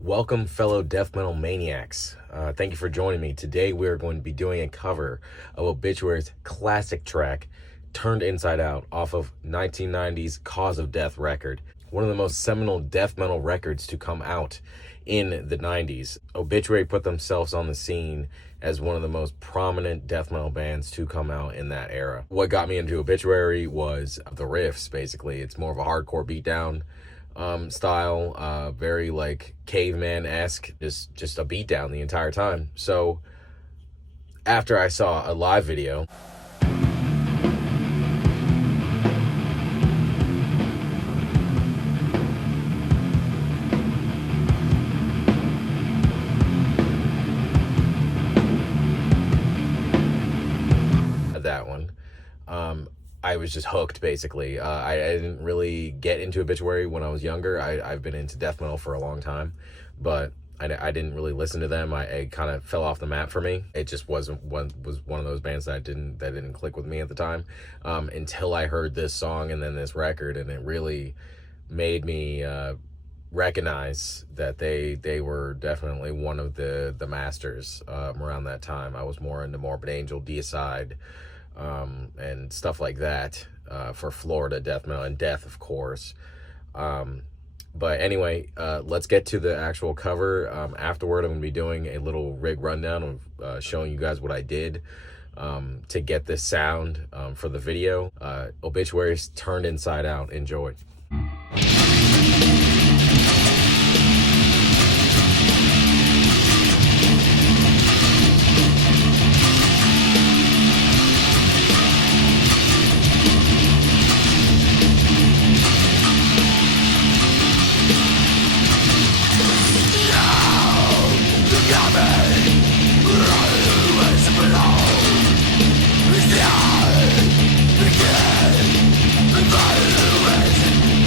Welcome, fellow death metal maniacs. Thank you for joining me. Today we are going to be doing a cover of Obituary's classic track, Turned Inside Out, off of 1990's Cause of Death record. One of the most seminal death metal records to come out in the 90s. Obituary put themselves on the scene as one of the most prominent death metal bands to come out in that era. What got me into Obituary was the riffs, basically. It's more of a hardcore beatdown style, very like caveman-esque, just a beatdown the entire time. So after I saw a live video that one, I was just hooked, basically. I didn't really get into Obituary when I was younger. I've been into death metal for a long time, but I didn't really listen to them. I kind of fell off the map for me. It just was one of those bands that didn't click with me at the time, until I heard this song and then this record, and it really made me recognize that they were definitely one of the masters around that time. I was more into Morbid Angel, Deicide, and stuff like that, for Florida death metal, and Death, of course. But anyway, let's get to the actual cover. Afterward, I'm going to be doing a little rig rundown of showing you guys what I did to get this sound for the video. Obituary's Turned Inside Out. Enjoy. Begin, the violence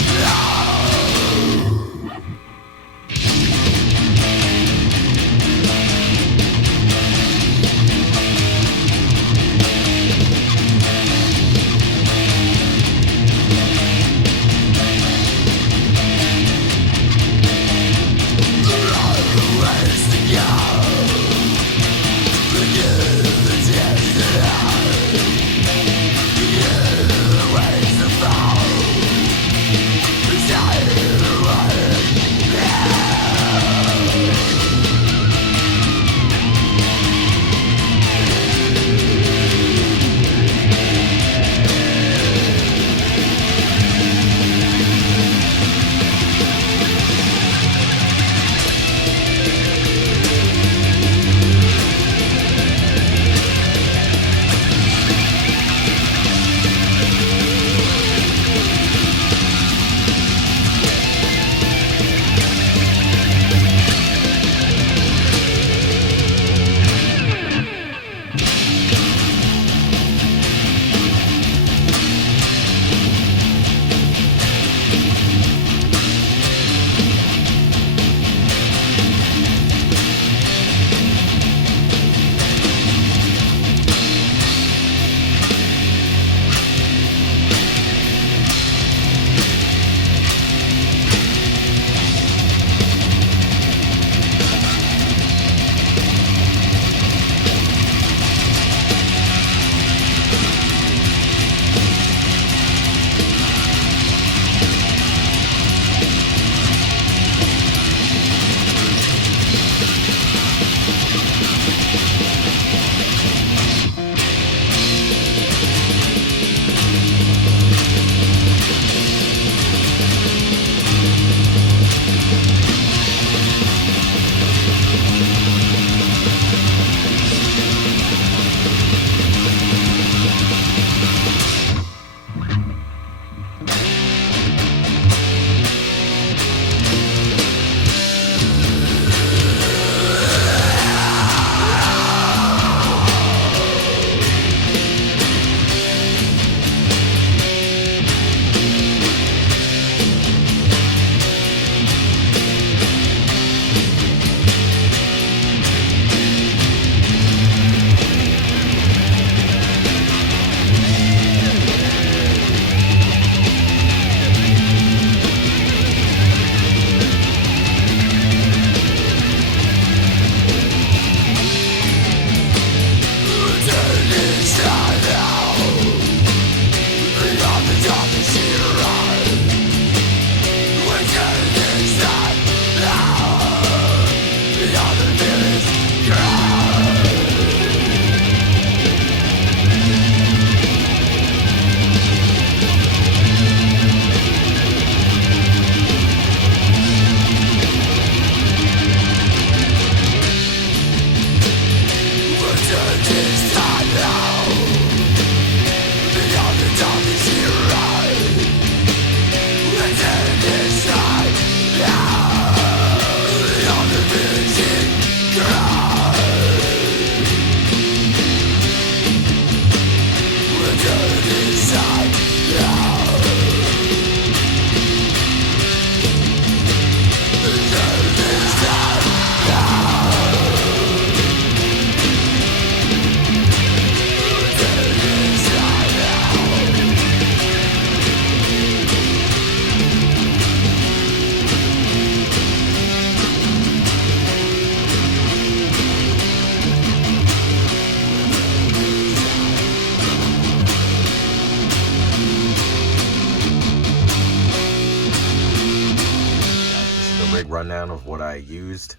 rundown of what I used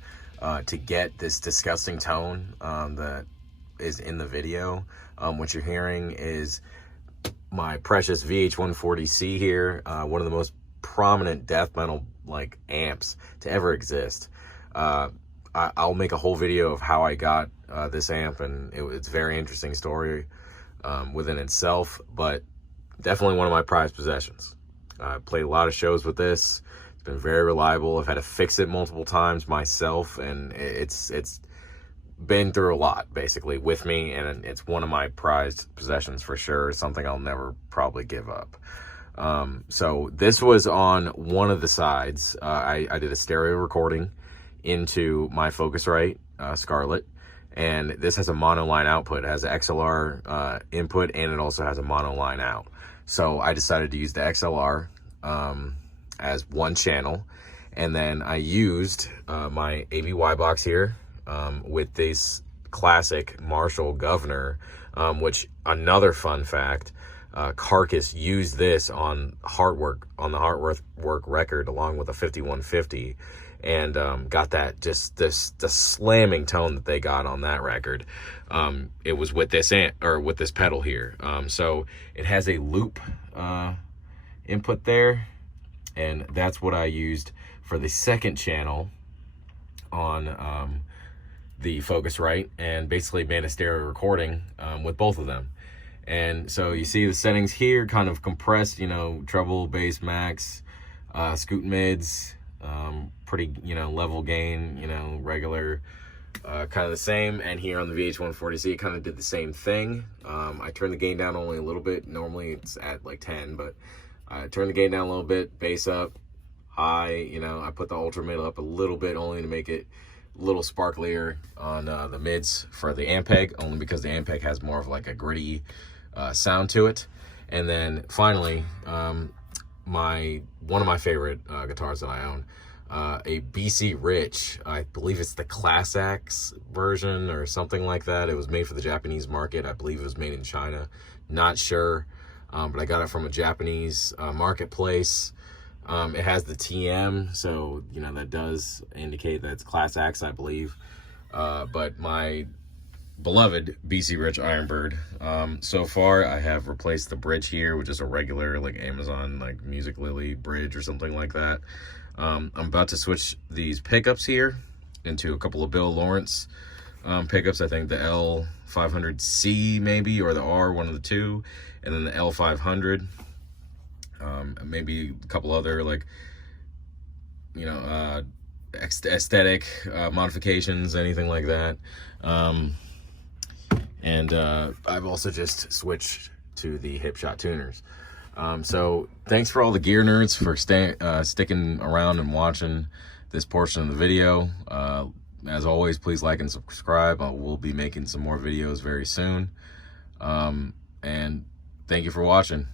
to get this disgusting tone that is in the video. What you're hearing is my precious VH140C here, one of the most prominent death metal like amps to ever exist. I'll make a whole video of how I got this amp, and it's a very interesting story within itself, but definitely one of my prized possessions. I played a lot of shows with this. It's been very reliable. I've had to fix it multiple times myself, and it's been through a lot basically with me, and it's one of my prized possessions for sure. It's something I'll never probably give up. So this was on one of the sides. I did a stereo recording into my Focusrite Scarlett, and this has a monoline output. It has an XLR input, and it also has a monoline out. So I decided to use the XLR as one channel, and then I used my ABY box here with this classic Marshall Governor, which, another fun fact, Carcass used this on the Heartwork record along with a 5150, and got that the slamming tone that they got on that record. It was with this with this pedal here. So it has a loop input there, and that's what I used for the second channel on the Focusrite, and basically made a stereo recording with both of them. And so you see the settings here, kind of compressed, you know, treble, bass, max, scoot mids, pretty, you know, level gain, you know, regular, kind of the same. And here on the VH140C, it kind of did the same thing. I turned the gain down only a little bit. Normally it's at like 10, but I turned the gain down a little bit, bass up, high, you know, I put the ultra mid up a little bit only to make it a little sparklier on the mids for the Ampeg, only because the Ampeg has more of like a gritty sound to it. And then finally, one of my favorite guitars that I own, a BC Rich, I believe it's the Class X version or something like that. It was made for the Japanese market. I believe it was made in China, not sure, but I got it from a Japanese marketplace. It has the TM, so you know that does indicate that it's Class X, I believe. But my beloved BC Rich Ironbird, so far I have replaced the bridge here with just a regular like Amazon like Music Lily bridge or something like that. I'm about to switch these pickups here into a couple of Bill Lawrence pickups. I think the L500C maybe, or the R, one of the two, and then the L500. Maybe a couple other like, you know, aesthetic modifications, anything like that. And I've also just switched to the Hipshot tuners. So thanks for all the gear nerds for sticking around and watching this portion of the video. As always, please like and subscribe. I will be making some more videos very soon. And thank you for watching.